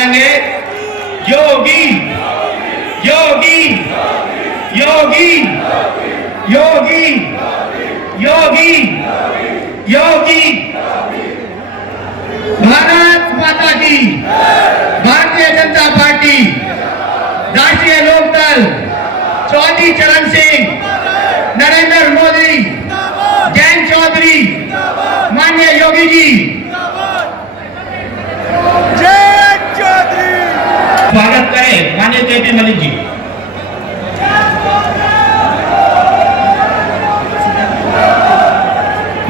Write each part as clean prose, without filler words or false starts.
बोलेंगे योगी योगी योगी योगी योगी योगी। भारत माता की, भारतीय जनता पार्टी, राष्ट्रीय लोकदल, चौधरी चरण सिंह, नरेंद्र मोदी, जयंत चौधरी, माननीय योगी जी, जयंत चौधरी। स्वागत करें माननीय जेपी मलिक जी।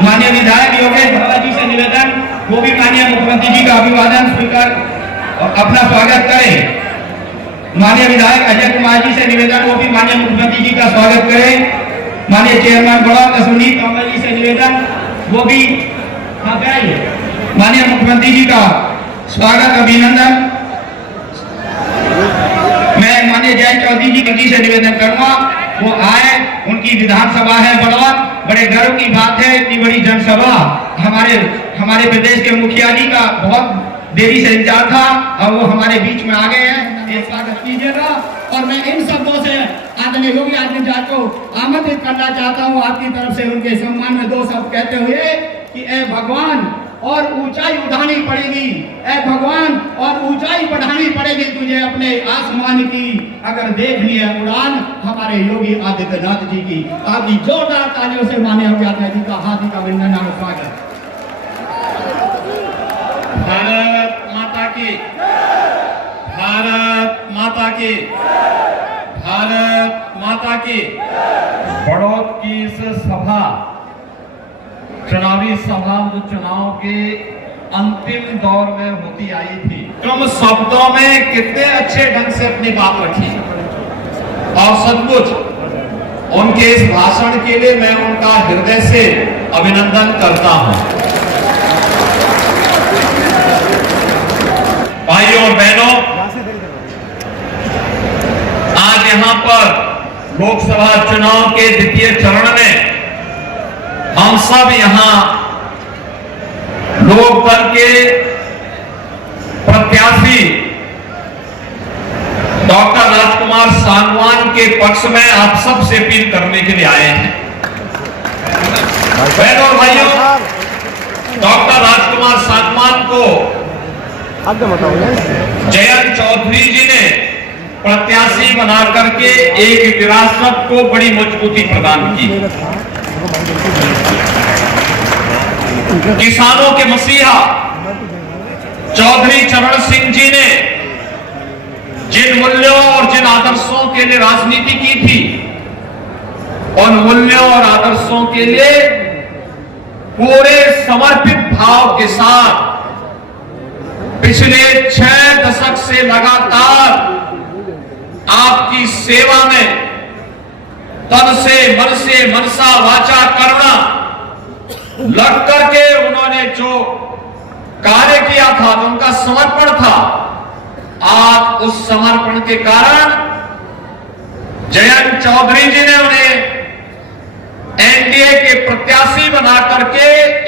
माननीय विधायक योगेश भावा जी से निवेदन, वो भी माननीय मुख्यमंत्री जी का अभिवादन स्वीकार और अपना स्वागत करें। माननीय विधायक अजय कुमार जी से निवेदन, वो भी माननीय मुख्यमंत्री जी का स्वागत करें। माननीय चेयरमैन बड़ा सुनील तोमर जी से निवेदन, वो भी माननीय मुख्यमंत्री जी का स्वागत अभिनंदन। मैं माननीय जयंत चौधरी जी से निवेदन करूंगा वो आए, उनकी विधानसभा है बड़वा, बड़े गर्व की बात है इतनी बड़ी जनसभा। हमारे प्रदेश के मुखिया जी का बहुत देरी से इंतजार था और वो हमारे बीच में आ गए हैं, एक स्वागत कीजिएगा। और मैं इन शब्दों से आदरणीय योगी आदित्यनाथ को आमंत्रित करना चाहता हूँ आपकी तरफ से, उनके सम्मान में दो शब्द कहते हुए कि ए भगवान और ऊंचाई उठानी पड़ेगी, ए भगवान और ऊंचाई बढ़ानी पड़ेगी तुझे अपने आसमान की, अगर देखनी है उड़ान हमारे योगी आदित्यनाथ जी की। आपकी जोरदार तालियों से माननीय योगी आदित्यनाथ जी का हार्दिक अभिनंदन और स्वागत। भारत माता की, भारत माता की, भारत माता की। बड़ौद की इस सभा चुनावी सभा चुनाव के अंतिम दौर में होती आई थी। कम शब्दों में कितने अच्छे ढंग से अपनी बात रखी और सचमुच उनके इस भाषण के लिए मैं उनका हृदय से अभिनंदन करता हूं। भाइयों और बहनों, आज यहां पर लोकसभा चुनाव के द्वितीय चरण में हम सब यहां लोकदल के प्रत्याशी डॉक्टर राजकुमार सांगवान के पक्ष में आप सब से अपील करने के लिए आए हैं। बहनों और भाइयों, डॉक्टर राजकुमार सांगवान को जयंत चौधरी जी ने प्रत्याशी बना करके एक विरासत को बड़ी मजबूती प्रदान की। किसानों के मसीहा चौधरी चरण सिंह जी ने जिन मूल्यों और जिन आदर्शों के लिए राजनीति की थी, उन मूल्यों और आदर्शों के लिए पूरे समर्पित भाव के साथ पिछले 6 दशक से लगातार आपकी सेवा में तन से मन से मनसा वाचा करना लग करके उन्होंने जो कार्य किया था, उनका समर्पण था, आज उस समर्पण के कारण जयंत चौधरी जी ने उन्हें एनडीए के प्रत्याशी बना करके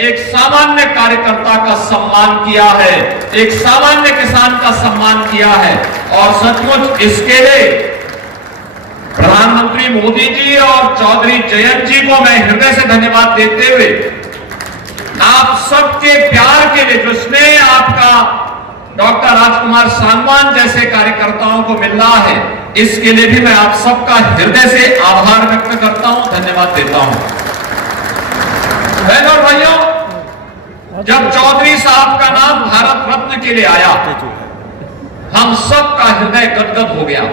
एक सामान्य कार्यकर्ता का सम्मान किया है, एक सामान्य किसान का सम्मान किया है। और सचमुच इसके लिए प्रधानमंत्री मोदी जी और चौधरी जयंत जी को मैं हृदय से धन्यवाद देते हुए आप सबके प्यार के लिए, जो स्नेह आपका डॉक्टर राजकुमार सांगवान जैसे कार्यकर्ताओं को मिल रहा है, इसके लिए भी मैं आप सबका हृदय से आभार व्यक्त करता हूं, धन्यवाद देता हूं। बहनों और भाइयों, जब चौधरी साहब का नाम भारत रत्न के लिए आया, हम सबका हृदय गदगद हो गया,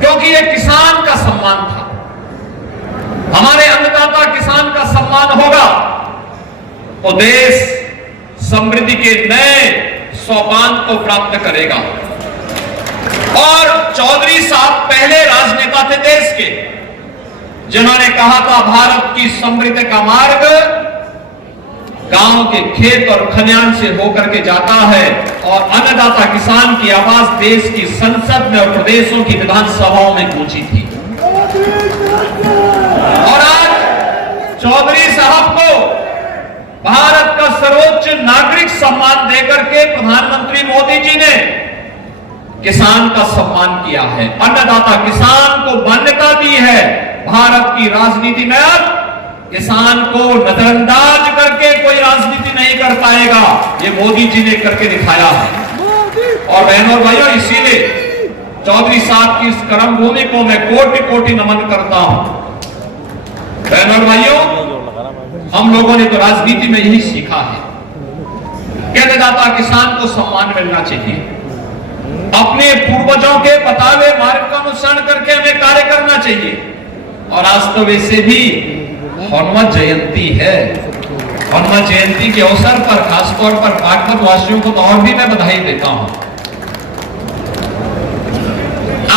क्योंकि यह किसान का सम्मान था। हमारे अन्नदाता किसान का सम्मान होगा तो देश समृद्धि के नए सोपान को प्राप्त करेगा। और चौधरी साहब पहले राजनेता थे देश के, जिन्होंने कहा था भारत की समृद्धि का मार्ग गांव के खेत और खलिहान से होकर के जाता है, और अन्नदाता किसान की आवाज देश की संसद में और प्रदेशों की विधानसभाओं में गूंजी थी। और आज चौधरी साहब को भारत का सर्वोच्च नागरिक सम्मान देकर के प्रधानमंत्री मोदी जी ने किसान का सम्मान किया है, अन्नदाता किसान को मान्यता दी है। भारत की राजनीति में अब किसान को नजरअंदाज करके कोई राजनीति नहीं कर पाएगा, ये मोदी जी ने करके दिखाया है। और बहनों और भाइयों, इसीलिए चौधरी साहब की इस कर्म भूमि को मैं कोटि कोटि नमन करता हूं। बहनों और भाइयों, हम लोगों ने तो राजनीति में यही सीखा है कि अन्नदाता किसान को सम्मान मिलना चाहिए। अपने पूर्वजों के बताए मार्ग का अनुसरण करके हमें कार्य करना चाहिए। और आज तो वैसे भी हनुमत जयंती है, हनुमत जयंती के अवसर पर खासतौर पर बागपत वासियों को तो और भी मैं बधाई देता हूं।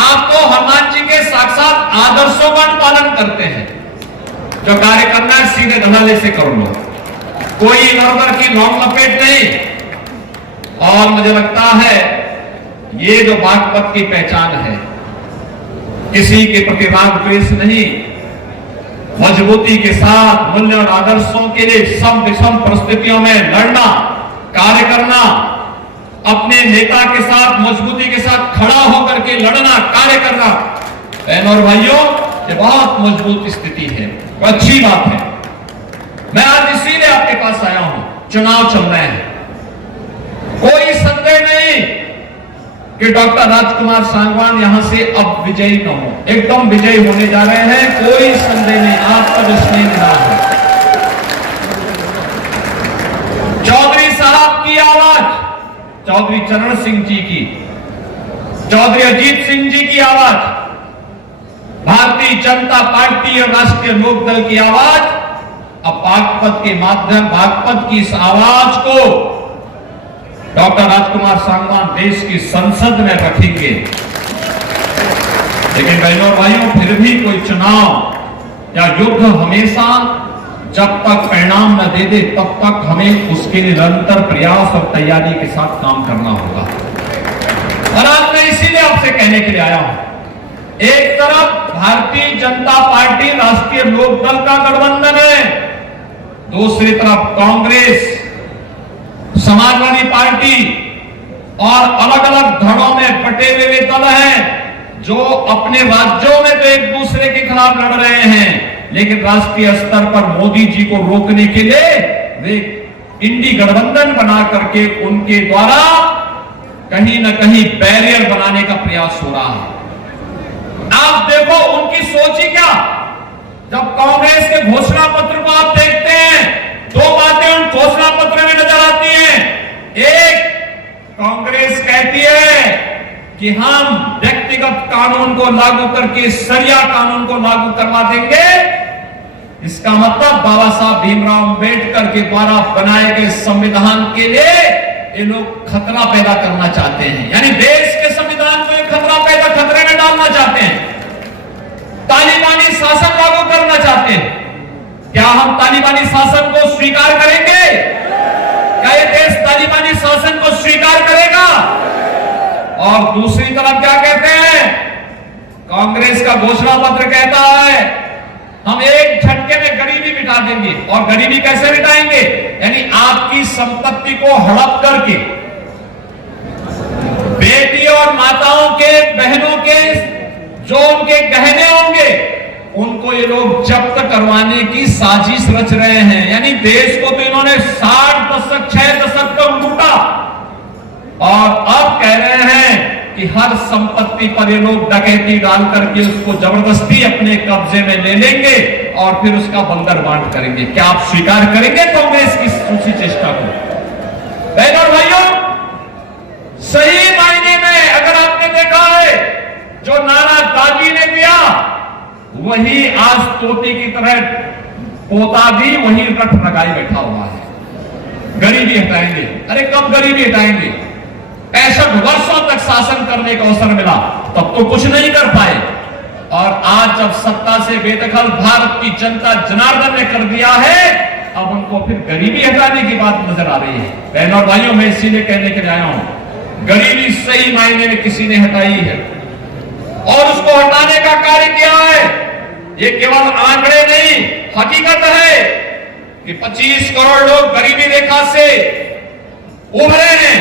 आपको हनुमान जी के साक्षात आदर्शों का पालन करते हैं। जो कार्य करना है सीधे धड़ल्ले से कर लो, कोई इधर उधर की लौंग लपेट नहीं। और मुझे लगता है ये जो बागपत की पहचान है, किसी के प्रति राग द्वेष नहीं, मजबूती के साथ मूल्य और आदर्शों के लिए सम विषम परिस्थितियों में लड़ना, कार्य करना, अपने नेता के साथ मजबूती के साथ खड़ा होकर के लड़ना, कार्य करना। बहनों और भाइयों, ये बहुत मजबूत स्थिति है, अच्छी बात है। मैं आज इसीलिए आपके पास आया हूं, चुनाव चल रहे हैं, कोई संदेह नहीं कि डॉक्टर राजकुमार सांगवान यहां से अब विजयी न हो, एकदम विजयी होने जा रहे हैं, कोई संदेह नहीं, आप पर इसमें मिला है। चौधरी साहब की आवाज, चौधरी चरण सिंह जी की, चौधरी अजीत सिंह जी की आवाज, भारतीय जनता पार्टी और राष्ट्रीय लोकदल की आवाज, अब बागपत के माध्यम, बागपत की इस आवाज को डॉक्टर राजकुमार सांगवान देश की संसद में रखेंगे। लेकिन बहनों और भाइयों, फिर भी कोई चुनाव या युद्ध हमेशा जब तक परिणाम न दे दे तब तक हमें उसके निरंतर प्रयास और तैयारी के साथ काम करना होगा। और आज मैं इसीलिए आपसे कहने के लिए आया हूं, एक तरफ भारतीय जनता पार्टी राष्ट्रीय लोकदल का गठबंधन है, दूसरी तरफ कांग्रेस, समाजवादी पार्टी और अलग अलग धड़ों में बटे हुए दल हैं जो अपने राज्यों में तो एक दूसरे के खिलाफ लड़ रहे हैं, लेकिन राष्ट्रीय स्तर पर मोदी जी को रोकने के लिए वे इंडी गठबंधन बना करके उनके द्वारा कहीं ना कहीं बैरियर बनाने का प्रयास हो रहा है। आप देखो उनकी सोच ही क्या। जब कांग्रेस के घोषणा पत्र को आप देखते हैं, दो बातें उन घोषणा पत्र में नजर आती हैं। एक, कांग्रेस कहती है कि हम व्यक्तिगत कानून को लागू करके शरिया कानून को लागू करवा देंगे। इसका मतलब बाबा साहब भीमराव अंबेडकर के द्वारा बनाए गए संविधान के लिए ये लोग खतरा पैदा करना चाहते हैं, यानी देश के संविधान को खतरे में डालना चाहते हैं, तालिबानी शासन लागू करना चाहते हैं। क्या हम तालिबानी शासन को स्वीकार करेंगे? क्या ये देश तालिबानी शासन को स्वीकार करेगा? और दूसरी तरफ क्या कहते हैं, कांग्रेस का घोषणा पत्र कहता है हम एक झटके में गरीबी मिटा देंगे। और गरीबी कैसे मिटाएंगे? यानी आपकी संपत्ति को हड़प करके बेटी और माताओं के, बहनों के जो उनके गहने होंगे उनको ये लोग जब्त करवाने की साजिश रच रहे हैं। यानी देश को तो इन्होंने 60 दशक 6 दशक तक लूटा और अब कह रहे हैं कि हर संपत्ति पर ये लोग डकैती डाल करके उसको जबरदस्ती अपने कब्जे में ले लेंगे और फिर उसका बंदर बांट करेंगे। क्या आप स्वीकार करेंगे कांग्रेस की उसी चेष्टा को? बहनों और भाइयों, सही मायने में अगर आपने देखा है जो नारा दादी ने दिया वही आज तोते की तरह पोता भी वही रट लगाई बैठा हुआ है। गरीबी हटाएंगे, अरे कब गरीबी हटाएंगे? 65 वर्षों तक शासन करने का अवसर मिला तब तो कुछ नहीं कर पाए, और आज जब सत्ता से बेदखल भारत की जनता जनार्दन ने कर दिया है, अब उनको फिर गरीबी हटाने की बात नजर आ रही है। बहनों और भाइयों, मैं इसीलिए कहने के लिए आया हूं, गरीबी सही मायने में किसी ने हटाई है और उसको हटाने का कार्य किया है। ये केवल आंकड़े नहीं, हकीकत है कि 25 करोड़ लोग गरीबी रेखा रेखा से उभरे हैं,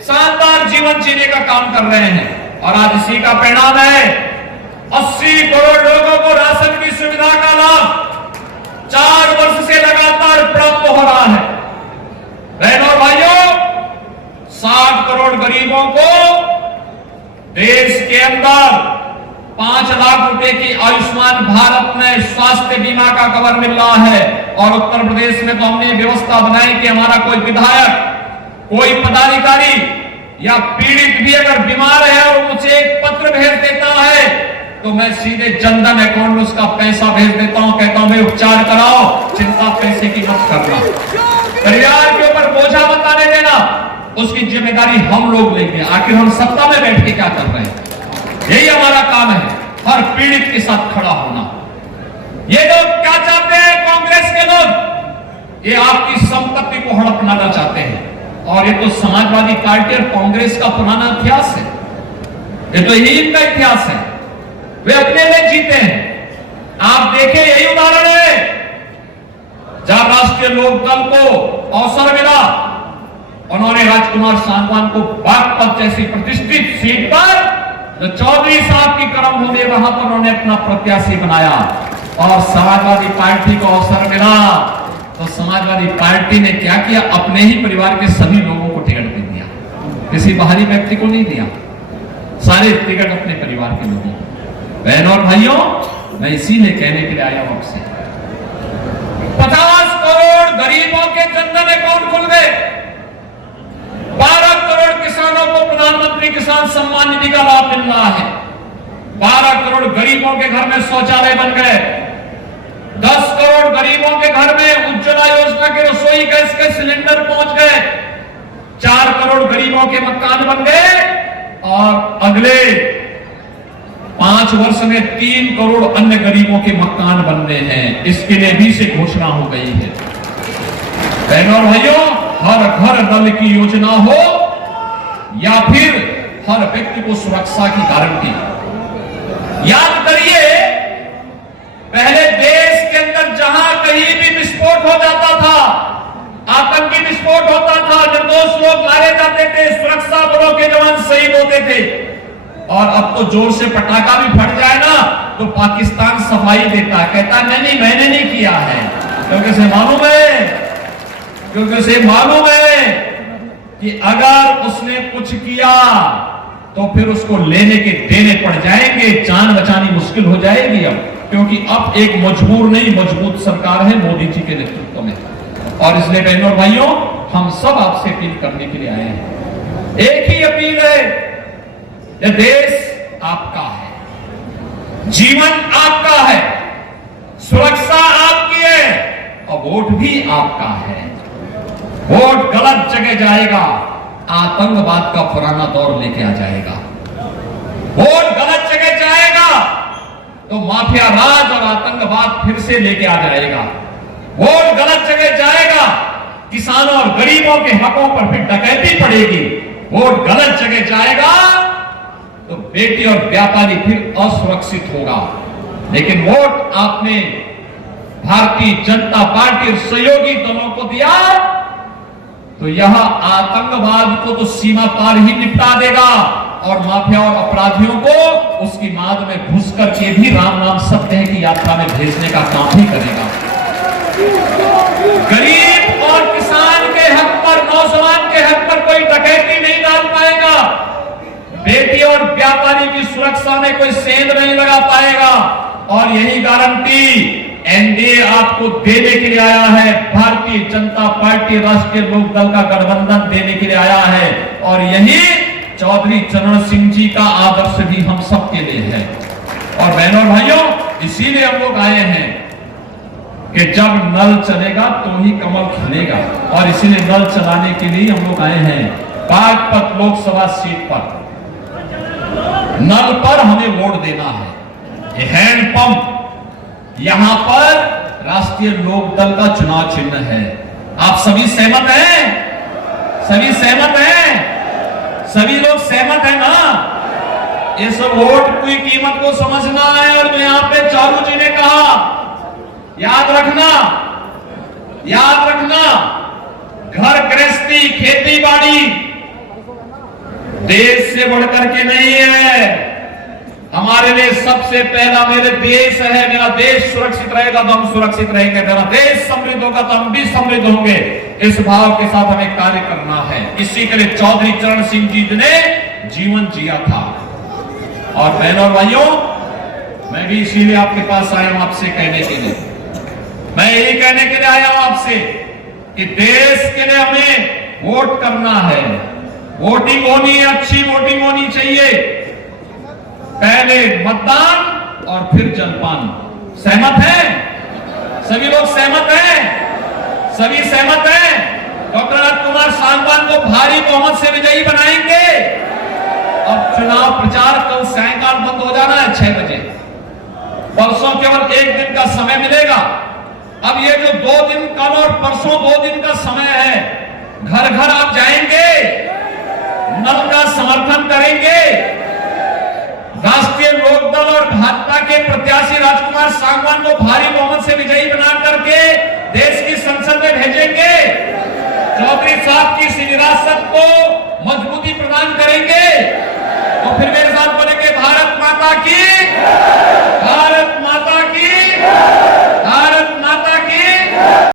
शानदार जीवन जीने का काम कर रहे हैं। और आज इसी का परिणाम है 80 करोड़ लोगों को राशन की सुविधा का लाभ 4 वर्ष से लगातार प्राप्त हो रहा है। बहनों और भाइयों, 60 करोड़ गरीबों को देश के अंदर 5 लाख रुपए की आयुष्मान भारत में स्वास्थ्य बीमा का कवर मिल रहा है। और उत्तर प्रदेश में तो हमने व्यवस्था बनाई कि हमारा कोई विधायक, कोई पदाधिकारी या पीड़ित भी अगर बीमार है और मुझे एक पत्र भेज देता है तो मैं सीधे जनधन अकाउंट में उसका पैसा भेज देता हूं, कहता हूं भाई उपचार कराओ, चिंता पैसे की मत करना, परिवार के ऊपर बोझा मत आने देना, उसकी जिम्मेदारी हम लोग लेंगे। आखिर हम सत्ता में बैठ के क्या कर रहे हैं? यही हमारा काम है, हर पीड़ित के साथ खड़ा होना। ये लोग क्या चाहते हैं? कांग्रेस के लोग ये आपकी संपत्ति को हड़पना चाहते हैं। और ये तो समाजवादी पार्टी और कांग्रेस का पुराना इतिहास है, ये तो यही इनका इतिहास है। वे अपने लिए जीते हैं। आप देखें, यही उदाहरण है जब राष्ट्रीय लोकदल को अवसर मिला, उन्होंने राजकुमार सांगवान को बागपत जैसी प्रतिष्ठित सीट पर जो चौधरी साहब की कर्म भूमि, वहां पर उन्होंने अपना प्रत्याशी बनाया। और समाजवादी पार्टी को अवसर मिला तो समाजवादी पार्टी ने क्या किया? अपने ही परिवार के सभी लोगों को टिकट दे दिया, किसी बाहरी व्यक्ति को नहीं दिया, सारे टिकट अपने परिवार के लोगों को। बहनों और भाइयों, मैं इसीलिए कहने के लिए आया हूं आपसे, 50 करोड़ गरीबों के जनधन अकाउंट खुल गए, 12 करोड़ किसानों को प्रधानमंत्री किसान सम्मान निधि का लाभ मिल रहा है, 12 करोड़ गरीबों के घर में शौचालय बन गए, 10 करोड़ गरीबों के घर में उज्ज्वला योजना के रसोई गैस के सिलेंडर पहुंच गए, 4 करोड़ गरीबों के मकान बन गए। और अगले 5 वर्ष में 3 करोड़ अन्य गरीबों के मकान बनने हैं, इसके लिए भी से घोषणा हो गई है। बहनों और भाइयों, हर घर नल की योजना हो या फिर हर व्यक्ति को सुरक्षा की गारंटी। याद करिए, पहले देश के अंदर जहां कहीं भी विस्फोट हो जाता था, आतंकी विस्फोट होता था, निर्दोष लोग मारे जाते थे, सुरक्षा बलों के जवान शहीद होते थे। और अब तो जोर से पटाखा भी फट जाए ना तो पाकिस्तान सफाई देता, कहता नहीं मैंने नहीं किया है, क्योंकि उसे मालूम है कि अगर उसने कुछ किया तो फिर उसको लेने के देने पड़ जाएंगे, जान बचानी मुश्किल हो जाएगी। अब क्योंकि अब एक मजबूर नहीं मजबूत सरकार है मोदी जी के नेतृत्व में। और इसलिए बहनों और भाइयों, हम सब आपसे अपील करने के लिए आए हैं, एक ही अपील है, यह देश आपका है, जीवन आपका है, सुरक्षा आपकी है और वोट भी आपका है। वोट गलत जगह जाएगा, आतंकवाद का पुराना दौर लेके आ जाएगा। वोट गलत जगह जाएगा तो माफिया राज और आतंकवाद फिर से लेके आ जाएगा। वोट गलत जगह जाएगा, किसानों और गरीबों के हकों पर फिर डकैती पड़ेगी। वोट गलत जगह जाएगा तो बेटी और व्यापारी फिर असुरक्षित होगा। लेकिन वोट आपने भारतीय जनता पार्टी और सहयोगी दलों को दिया तो यह आतंकवाद को तो सीमा पार ही निपटा देगा और माफिया और अपराधियों को उसकी माद में घुस करके भी राम नाम सत्य की यात्रा में भेजने का काम ही करेगा। गरीब और किसान के हक पर, नौजवान के हक पर कोई डकैती नहीं डाल पाएगा, बेटी और व्यापारी की सुरक्षा में कोई सेंध नहीं लगा पाएगा। और यही गारंटी एनडीए आपको देने के लिए आया है, भारतीय जनता पार्टी राष्ट्रीय लोकदल का गठबंधन देने के लिए आया है। और यही चौधरी चरण सिंह जी का आदर्श भी हम सबके लिए है। और बहनों और भाइयों, इसीलिए हम लोग आए हैं कि जब नल चलेगा तो ही कमल खिलेगा। और इसीलिए नल चलाने के लिए हम लोग आए हैं। बागपत लोकसभा सीट पर नल पर हमें वोट देना है। ये हैंडपंप, यहां पर राष्ट्रीय लोकदल का चुनाव चिन्ह है। आप सभी सहमत हैं? सभी सहमत हैं? सभी लोग सहमत हैं ना? इस वोट की कीमत को समझना है। और जो यहां पे चारू जी ने कहा, याद रखना, घर नहीं, खेती बाड़ी देश से बढ़कर के नहीं है। हमारे लिए सबसे पहला मेरे देश है। मेरा देश सुरक्षित रहेगा तो हम सुरक्षित रहेंगे, मेरा देश समृद्ध होगा तो हम भी समृद्ध होंगे। इस भाव के साथ हमें कार्य करना है। इसी के लिए चौधरी चरण सिंह जी ने जीवन जिया था। और बहनों और भाइयों, मैं भी इसीलिए आपके पास आया हूं, आपसे कहने के लिए, मैं यही कहने के लिए आया हूं आपसे कि देश के लिए हमें वोट करना है। वोटिंग होनी है, अच्छी वोटिंग होनी चाहिए। पहले मतदान और फिर जलपान। सहमत है? सभी लोग सहमत हैं? सभी सहमत हैं? डॉक्टर राजकुमार सांगवान को भारी बहुमत से विजयी बनाएंगे। अब चुनाव प्रचार कल सायंकाल बंद हो जाना है 6 बजे। परसों केवल 1 दिन का समय मिलेगा। अब ये जो 2 दिन, कल और परसों 2 दिन का समय है, घर घर आप जाएंगे, नल का समर्थन करेंगे, राष्ट्रीय लोकदल और भाजपा के प्रत्याशी राजकुमार सांगवान को भारी बहुमत से विजयी बना करके देश की संसद में भेजेंगे। चौधरी साहब की इस विरासत को मजबूती प्रदान करेंगे। तो फिर मेरा